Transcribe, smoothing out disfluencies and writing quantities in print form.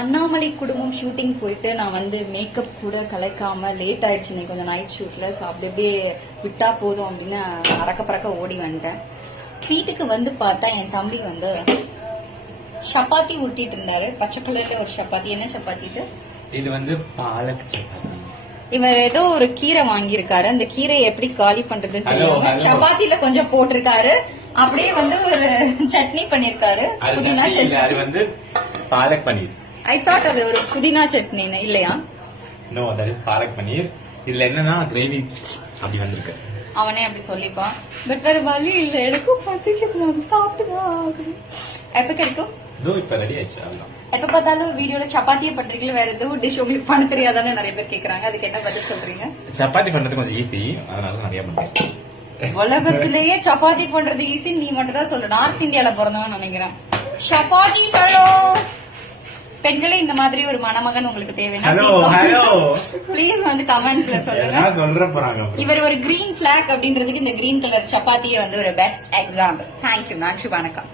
அண்ணாமலை குடும்பம் ஷூட்டிங் போயிட்டு நான் வந்து மேக்கப் கூட கலைக்காம லேட் ஆயிடுச்சு கொஞ்சம் நைட் ஷூட்ல. ஸோ அப்படி அப்படியே விட்டா போதும் அப்படின்னு அறக்க பறக்க ஓடி வந்துட்டேன். வீட்டுக்கு வந்து பார்த்தா என் தம்பி வந்து சப்பாத்தி உருட்டிட்டு இருந்தாரு. பச்சை கலர்ல ஒரு சப்பாத்தி. என்ன சப்பாத்தி இது வந்து பாலக் சப்பாத்தி. இவர் ஏதோ ஒரு கீரை வாங்கியிருக்காரு. அந்த கீரையை எப்படி காலி பண்றதுன்னு தெரியாம சப்பாத்தில கொஞ்சம் போட்டிருக்காரு. அப்படியே வந்து ஒரு சட்னி பண்ணிருக்காரு. புதினா சட்னி. அது வந்து பாலக் பன்னீர். ஐ தாட் அது ஒரு புதினா சட்னி இல்லையா? நோ, தட் இஸ் பாலக் பன்னீர். இதுல என்னன்னா கிரேவி அப்படி வந்திருக்கு. அவனே அப்படி சொல்லிப்பான். பட் வேற வழி இல்ல, எனக்கும் பசிக்குது, சாப்பிட்டுதான். எப்ப கிடைக்கும்? இப்ப ரெடி ஆயிடுச்சு. எப்ப பார்த்தாலும் வீடியோல சப்பாத்தியே பண்றீங்களா, வேற எதுவும் டிஷ் உங்களுக்கு பண்ண தெரியாதான்னு நிறைய பேர் கேக்குறாங்க. அதுக்கு என்ன பதில் சொல்றீங்க? சப்பாத்தி பண்றது கொஞ்சம் ஈஸி, அதனால நிறைய பண்றேன். உலகத்திலேயே சப்பாத்தி பண்றது ஈஸி நீ மட்டும் தான் சொல்ற. நார்த் இந்தியால பிறந்தவன் நினைக்கிறேன். சப்பாத்தி பெண்களே இந்த மாதிரி ஒரு மணமகன் உங்களுக்கு தேவைன்னா பிளீஸ் வந்து கமெண்ட்ஸ்ல சொல்லுங்க. இவர் ஒரு கிரீன் பிளாக் அப்படின்றதுக்கு இந்த கிரீன் கலர் சப்பாத்தியை வந்து ஒரு பெஸ்ட் எக்ஸாம்பிள். தேங்க்யூ. நன்றி, வணக்கம்.